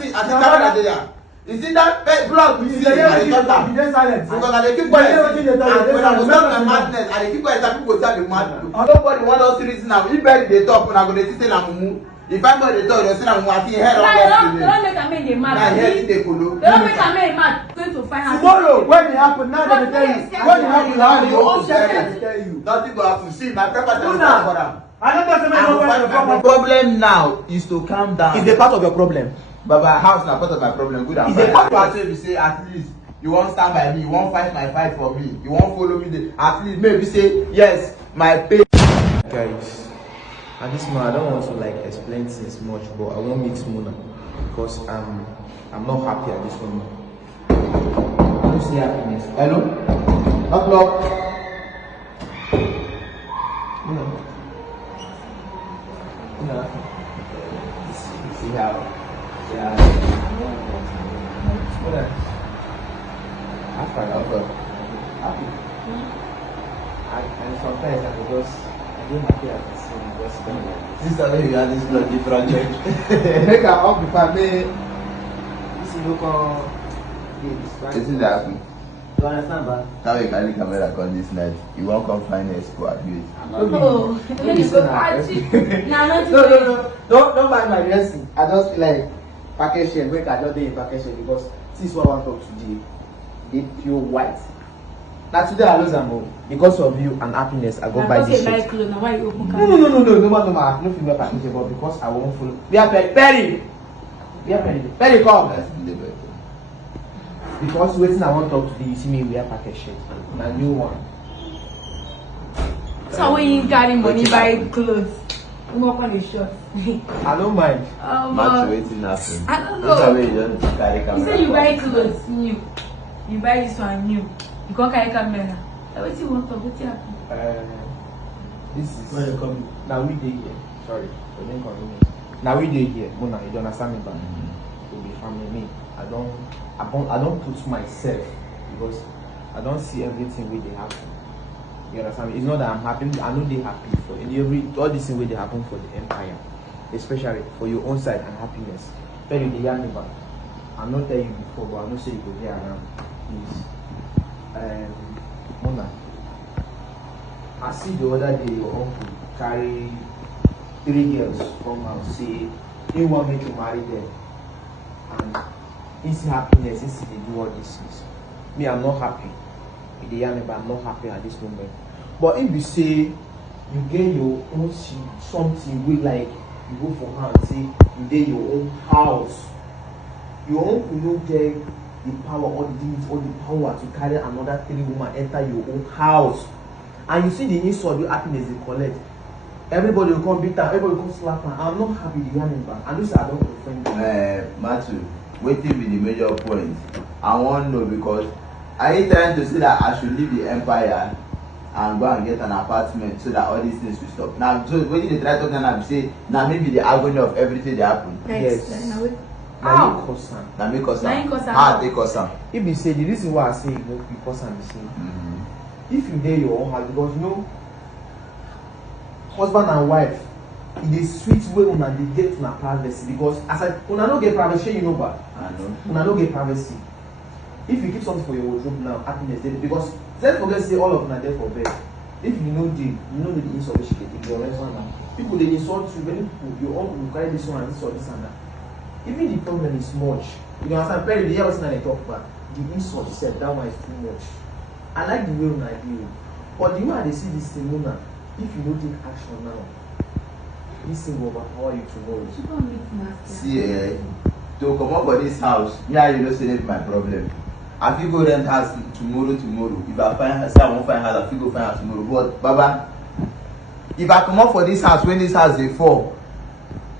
see, as the camera there. You see that blood we see, I dey talk am. Because I dey keep quiet. And when I go talk my madness, I dey keep quiet. Some people say I be mad. Nobody want us to reason now. If Berry dey talk, una go dey see say na mumu. If anybody dey talk, they say na mumu. I think head on us today. Don't make a man dey mad. Na head dey kolo. Don't make a man mad. Going to find out. Tomorrow, when it happen, now they tell you. When it happen, now you you won't won't tell you. Nothing go happen. See, my property is not for them. I don't know My problem now is to calm down. It's a part of your problem. Baba, house na part of my problem. Good and It's a part of it. You say at least you won't stand by me, you won't fight my fight for me, you won't follow me. At least maybe say yes, my pay. Guys, at this moment I don't want to like explain things much, but I won't meet Mona because I'm not happy at this moment. I don't see happiness. Hello? Knock knock. See how? Yeah. Happy. And sometimes I don't happy at the same just don't like this. This is the way you are this bloody project. Make am up before me. This is local. Wetin dey happen? You understand, but How you carry camera come this night? You won't come find expo at least. Oh, let me go party. Don't mind my dressing. I just feel like packaging. Make I just dey in packaging because this is what I want to talk today. They pure white. Now today I lose them all because of you and happiness. I go buy this shit. Now why you open No. No female packaging, but because I won't follow. We are Perry. Perry, come. Because waiting, I want to talk to you. You see me wear package shirt. A new one. So when you carry money buy clothes, you walk on the shop. I don't mind. Match waiting happen. I don't That's know. why you don't carry camera. You say you buy clothes new. You buy this one new. You can't carry camera. What you want to? What happen? This is where you coming? now we dey here. Sorry for the inconvenience. Now we dey here. Mona, you don't understand me, but to be family me. I don't put myself because I don't see everything where they happen. You understand me? It's not that I'm happy. I know they happy for all these things where they happen for the empire, especially for your own side and happiness. Tell you the young man. I'm not tell you before, but I know say you go there around. Please, Mona. I see the other day your uncle carry 3 girls from house. Say he want me to marry them, and it's happiness. It's they do all these things. Me, I'm not happy. But I'm not happy at this moment. But if you say you get your own something we like, you go for her and say you get your own house. Your uncle no get the power or the power to carry another 3 women enter your own house. And you see the insult, the happiness they collect. Everybody will come beat her, everybody will come slap her. I'm not happy the young back. And this I don't offend you. Matthew, waiting be the major point. I want to know because are you trying to say that I should leave the empire and go and get an apartment so that all these things will stop? Now, so when you try to talk and say, now maybe the agony of everything that happen. Yes. How? Now make us Now you cause am. how take us am. If you say the reason why I say you know because I'm the same. If you dare your own house, because you know husband and wife, it is sweet way when they get to privacy. Because as I when I don't get privacy, you know what? I know. When I don't get privacy. If you keep something for your wardrobe now, happiness there because let's forget say all of them are there for bed. If you know the insult she can take your one now. People they insult you, many people, your uncle will carry this one and this or this and that. Even the problem is much. You know, understand? Perry, the other thing they talk about, the insult itself, that one is too much. I like the way when I do. But the way they see this thing, Mona, if you don't take action now, this thing will overpower you tomorrow. See, to come up for this house, me and you don't say that's my problem. I feel go rent house tomorrow. If I find say I won't find house, I feel go find house tomorrow. But Baba, if I come up for this house when this house dey fall,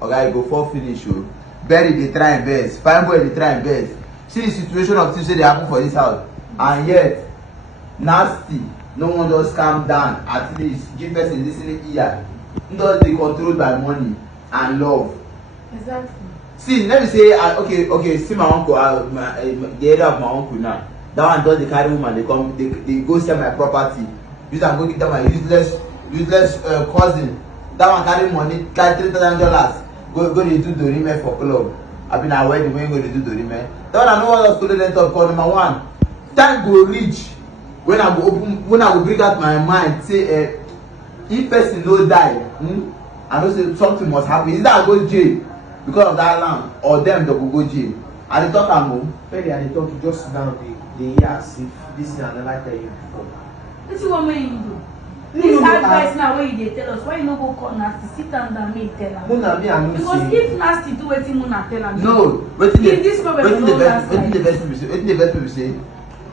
okay, you go fall finish. Oh. Berry dey try and best, fine boy dey try and best. See the situation of things wey dey happen for this house, and yet nasty no one just calm down at least give person lis ten ing ear. Just dey controlled by money and love. Exactly. See, let me say, okay. See my uncle, the area of my uncle now. That one does the carry woman. They go sell my property. Use and go give them my useless cousin. That one carry money, carry $3,000. Go they do the remake for club. I been aware the way you go to do to man. Then I know what else to them talk. Call number one, time go reach when I go open, when I go bring out my mind. Say, if person no die, I know say something must happen. Either I go jail because of that land, or them that will go jail. And they talk am Very and they talk, you just sit down, they hear as if this is another tell you before. What you want me to do? This advice now where you tell us, why you no go call Nasty, sit down and me tell am. Muna me and Because if Nasty do wetin Muna tell am. no, wetin the best people say,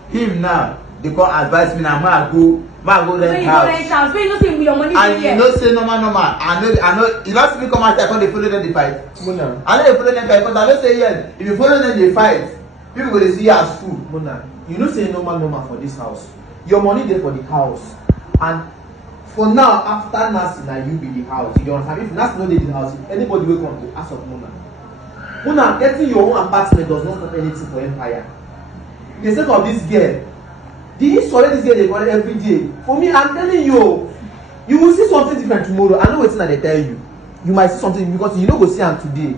him now they come advise me now, ma go rent house. So you know say your money And you know say normal, I know you don't see me come out there, come they follow them they fight. Muna. I know they follow them fight, because I know say yes, if you follow them they fight, people go dey see you as fool. Muna, you know say normal for this house. Your money there for the house. And for now, after Nasty, now you be the house. You understand? If Nasty no dey the house, if anybody will come to ask of Muna. Muna, getting your own apartment does not stop anything for Empire. The sake of this girl, the story this girl they call every day. For me, I'm telling you, you will see something different tomorrow. I know wetin I dey tell you. You might see something because you no go see am today.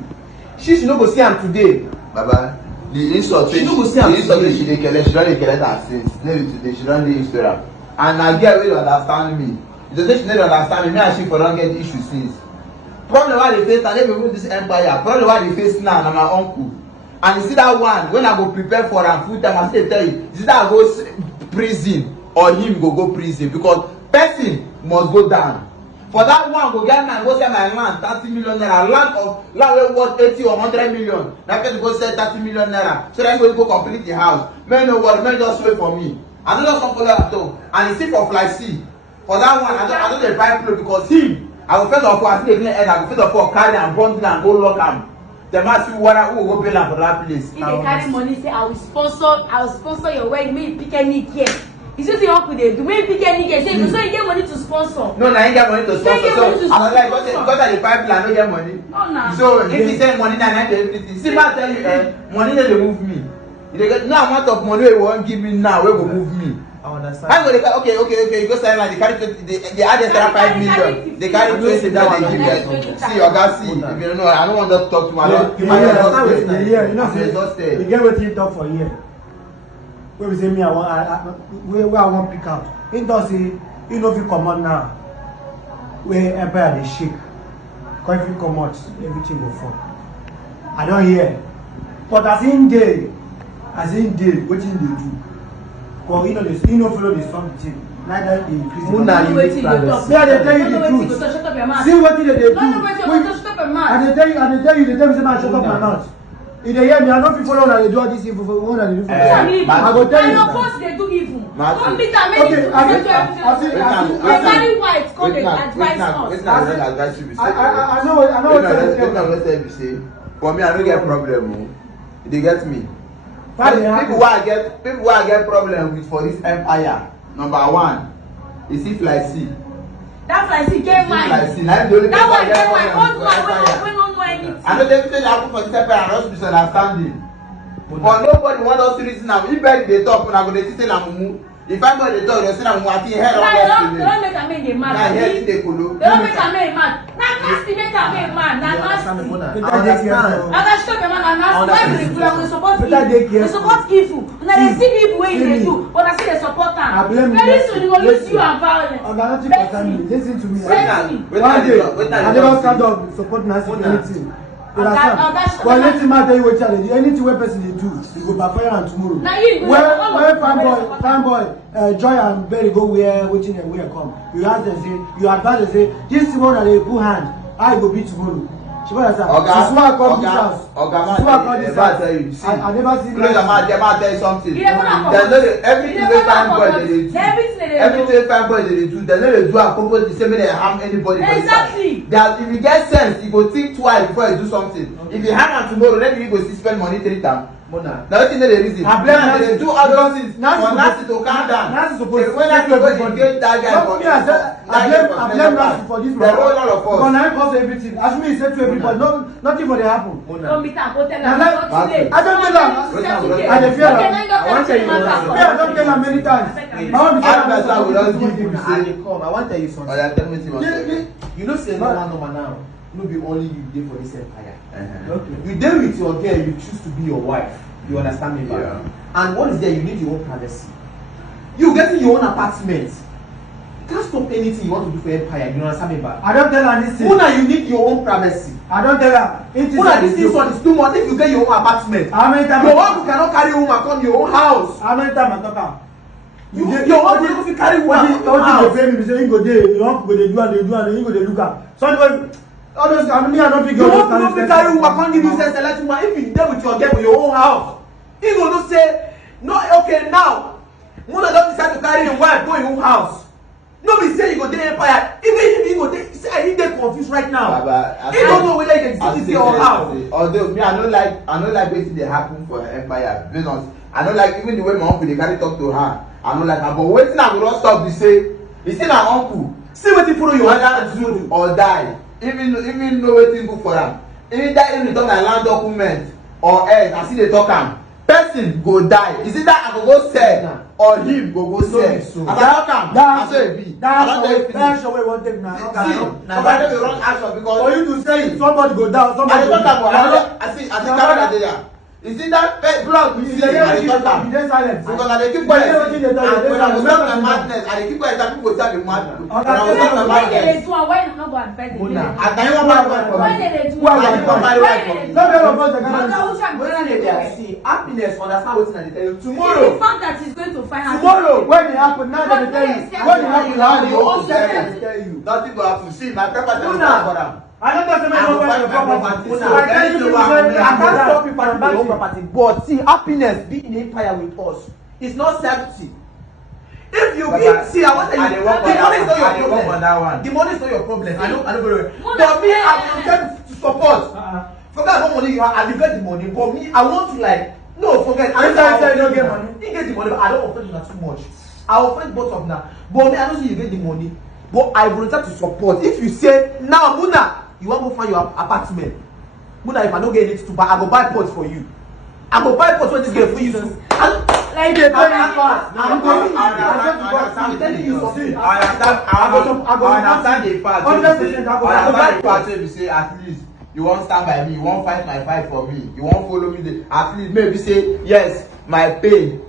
She no go see am today. Baba, the insult she dey kele, she don dey kele her since. No be today, she don dey used to am. And na girl wey understand me. You say she no dey understand me, me and she for don get issue since. Problem why dey face na no be even this Empire. Problem why dey face now na my uncle. And you see that one, when I go prepare for am full time, I still tell you, is that I go prison or him go prison, because person must go down. For that one go get man go sell my land 30 million naira, land wey worth 80 or 100 million. That person go sell 30 million naira, so that go complete the house. Man no worry, man just wait for me. I don't just come follow at all. And he see for fly C. For that one, I don't dey buy clothes because him, I go first of all, I see the clean head, I go first of all carry am, bundle am, go lock am. The man see what who go pay am for that place. If they carry money, say I will sponsor your wedding, make you pick any care. You see the uncle they do, make you pick any care. Say so you get money to sponsor. No, I ain't get money to sponsor. So I was like, because the pipe I no get money. No, nah. So if he send money, then I get everything. See, I tell you, money no dey move me. You get no amount of money you won't give me now, wey go move me. I understand. I go okay. You go sign like they carry 20, they add extra 5 million. They carry 20 that they give you. See, your guys, see. If you don't know, I don't want to talk to my You know, exhausted. you get what you talk for here. Where we say me, I want pick out. It does say, you know, if you come on now, where Empire they shake. Because if you come out, everything will fall. I don't hear. But as in day, what thing they do? Well, you know, follow the something. Neither they increase. Muna, you make plans. Yeah, they tell you the truth. See what they do. And they tell you, they tell me, man, shut up my mouth. If they hear me, I know people know that they do all this evil for one and they do for me. I go tell you. Of course they do evil. Come meet them, Okay, they carry white, come they advise us. I know what you say. For me, I don't get problem. They get me. People who I get problem with for this Empire. Number one, is if like C. That fly see get mine. Like C. Now the only That one get problem mine. for Empire. We don't know anything. I know everything happen for this Empire and just misunderstanding. But nobody want us to listen now. If they talk, when I go to say na mumu. If anybody they talk, they say na mumu. I think head on us. They don't make a man get mad. They don't make a man mad. Now Nasty make a man mad. Now Nasty. I can show them man. Now Nasty. They support evil. Now they see evil way they do, but I see they support them. Very soon you will use you and violence. Listen to me. One day, I never stand up support Nasty anything. But let him tell you what challenge. Anything where person they do, you go backfire and tomorrow. When fanboy, Joy and Berry go where waiting and where come. You ask them say, you advise them say, this tomorrow they put hand. I go beat tomorrow. She was like, I never see. Tell you something. Everything they do, they know they do a purpose the same way they harm anybody. Exactly. That if you get sense, you go think twice before you do something. If you harm am tomorrow, then you go spend money 3 times. Now what is the reason? They do all those things for Nasty to calm down. When Nasty go engage that guy for I blame Nasty for this. The whole lot of us. But now cause everything. As me said to everybody, nothing for they happen. Don't be that. I don't tell them. I fear them. I don't tell them many times. I want to tell you something. You know, say no one now. no be only you dey for this empire. Okay. You dey with your girl, you choose to be your wife. You understand me, man? Yeah. And what is there? You need your own privacy. You getting your own apartment. You can't stop anything you want to do for empire. You understand me, man? I don't tell her this thing. Muna, you need your own privacy. I don't tell her. Muna, this thing is too much. If you get your own apartment, How many times? your wife cannot carry woman come your own house. How many times I talk am? Your wife no fit carry woman come your house. Wetin dey pay me be say him go dey, your uncle go dey do and dey do and him go dey look am. Somebody, all those kind me I no fit get Your those wife no fit carry woman come give you say select woman. If you dey with your girl for your own house, he go know say no. Okay, now Muna don decide to carry him wife go your own house. No be say you go dey empire. Even if he go dey, say I dey confused right now. Baba, He don't know whether he dey visit your house. Although me, I don't like wetin dey happen for empire. Based on, I don't like even the way my uncle dey carry talk to her. I don't like her, but wetin I go don stop be say my uncle. See wetin follow you Whether do or die, even know wetin good for am. Even die in return my land document or else, I see dey talk am. Person go die. Is it that I go sell or him go sell? As I talk am, na so e be. I don tell you finish. That's the way one take na. Na why no be wrong action because. For you to say somebody go down, somebody I dey talk am, I see camera dey there. You see that blood you see, I dey talk am. You dey silent. Because I dey keep quiet. And when I go stop my madness, I dey keep quiet. Some people go say I'm mad. When I go stop my Why they madness. do and why you no go advise them? I tell you one man for Why me. they do? Why I dey come marry wife for me. Don't get your voice again. Wetin dey there? See, happiness understand wetin I dey tell you. The Tomorrow, fact that he's going to find out. tomorrow, When it happen, now they tell you. When it happen, now they you go also tell tell you. tell you. Nothing go happen. See, my property is Una. not for am. I don't talk to me I no go way find your my property. property. So I tell you, Anything you wey happen, say, I can't stop you from from your own property, but see, happiness be in empire with us. It's not safety. If you give, see, I want to I tell dey you, work the on money is not that one. I dey your work on problem. that one. The money is not your problem. I know very well. Muna, But me, I eh, will tell to support. Forget about money you have, I will get the money. But me, I want to like, no, forget. I say you don't get money. You get the money, but I don't offend you too much. I offend both of them. But me, I don't see you get the money. But I volunteer to support. If you say, now, Muna, you want to go find your apartment. Muna, if I don't get anything to buy, I go buy pot for you. I go buy pot when this girl for you. Like They pay me I'm fast. I'm going. I'm telling you something. I understand the fact. 100% I understand the fact wey be say at least you wan stand by me, you wan fight my fight for me, you wan follow me dey at least maybe say yes my pain.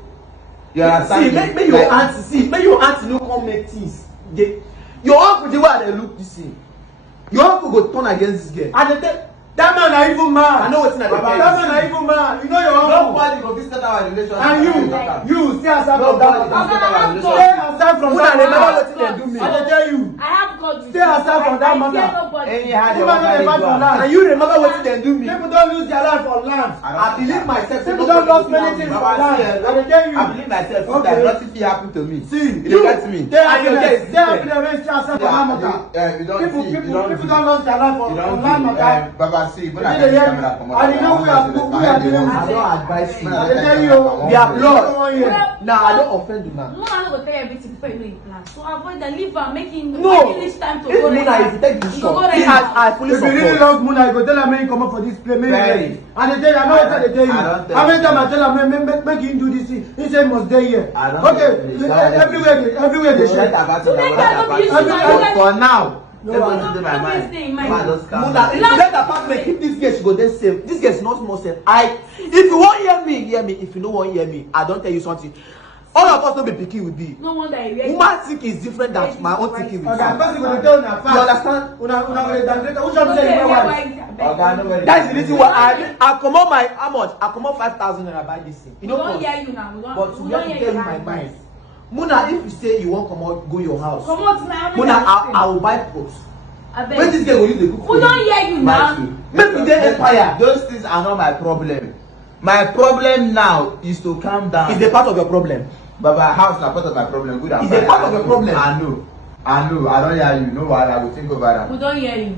You understand See, me? make your auntie see, make your auntie no come make things. Your uncle the way I dey look this thing. Your uncle go turn against this girl. And they tell that man na even I man. know wetin I dey That tell man you. na even man. You know your uncle. Nobody go fit start our relationship. And you stay aside from that Nobody go matter. start our Stay relationship. aside from Muna that remember matter. wetin dem do me. I dey tell you. I have God with Stay aside from that I fear matter. nobody. Anyhow they Woman wan no dey carry fight go for am. land. And you remember wetin dem do me. People don lose their life for land. I believe myself. People don lost many things for land. I dey tell you. I believe myself Okay. that nothing fit happen to me. See, you get me. Stay And your happiness. case is Stay different. happiness when you stay aside from that matter. You don see, you don People don lost their life for you land don matter. Baba see, when I You dey get the hear camera me? comot, And you know we are dealing I with. don advise you. I dey tell you. Their blood. One year. Now I don offend you now. Muna no go tell you everything before you know you plan. So avoid that. Leave am. Make him. No. When he reach time to If go Muna, if you take the you go shot, rest. I fully If you really support. love Muna, you go tell her make him come up for this play. Make him Very. ready. And they tell you, I know what they tell you. I don't tell How many you. times I tell her make him do this thing? He say he must stay here. I don't Okay, tell you. everywhere they shake. For now, No, everybody no, dey my no, mind. stay in mind. Man, just calm Muna, down. if you get apartment, keep this girl, she go dey safe. This girl is not more safe. If you wan hear me, hear me. If you no wan hear me, I don tell you something. All of us no be pikin we be. No wonder you ready. Woman thinking is different than my own thinking we Okay, be. first you go dey tell una You fast. understand? Una go dey downgrade. Which one be say you wear white? Oga, no worry. That is the reason why I comot my how much? I comot 5,000 naira buy this thing. We You know don't cost. hear you now. We don't. But to we get don't to hear tell you your my advice. mind. Muna, if you say you wan comot go your house, Come on now. Muna, I will buy pot. Abeg. When this girl go use the cook for We you. don't hear you now. Make we dey empire. Those things are not my problem. My problem now is to calm down. It's a part of your problem. Baba, house na part of my problem. Good and It's a fine. part of your problem. I know. I don't hear you. No wahala. I will think over that. We don't hear you.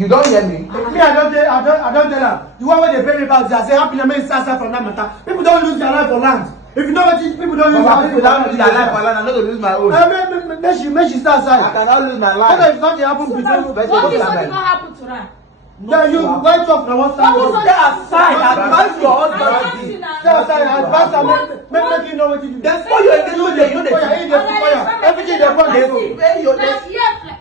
You don't hear me? Me, I don't tell her. The one where they pay me back, I say happy make start from that matter. People don't lose their life for land. If you know what people don't lose Baba, people don't lose their life for land. land. I'm not going to lose my own. Make she start I aside. cannot lose my Okay, life. if something happen So between now, you, Let's what go is to something Amen. not happen to her? then you white talk na one side. What is Stay aside. Advise your husband. Stay aside, advance am, make you know what you do. Then for your engagement, you know Fire, the you dey fire. Everything dey burn dey go. where your Now, yes,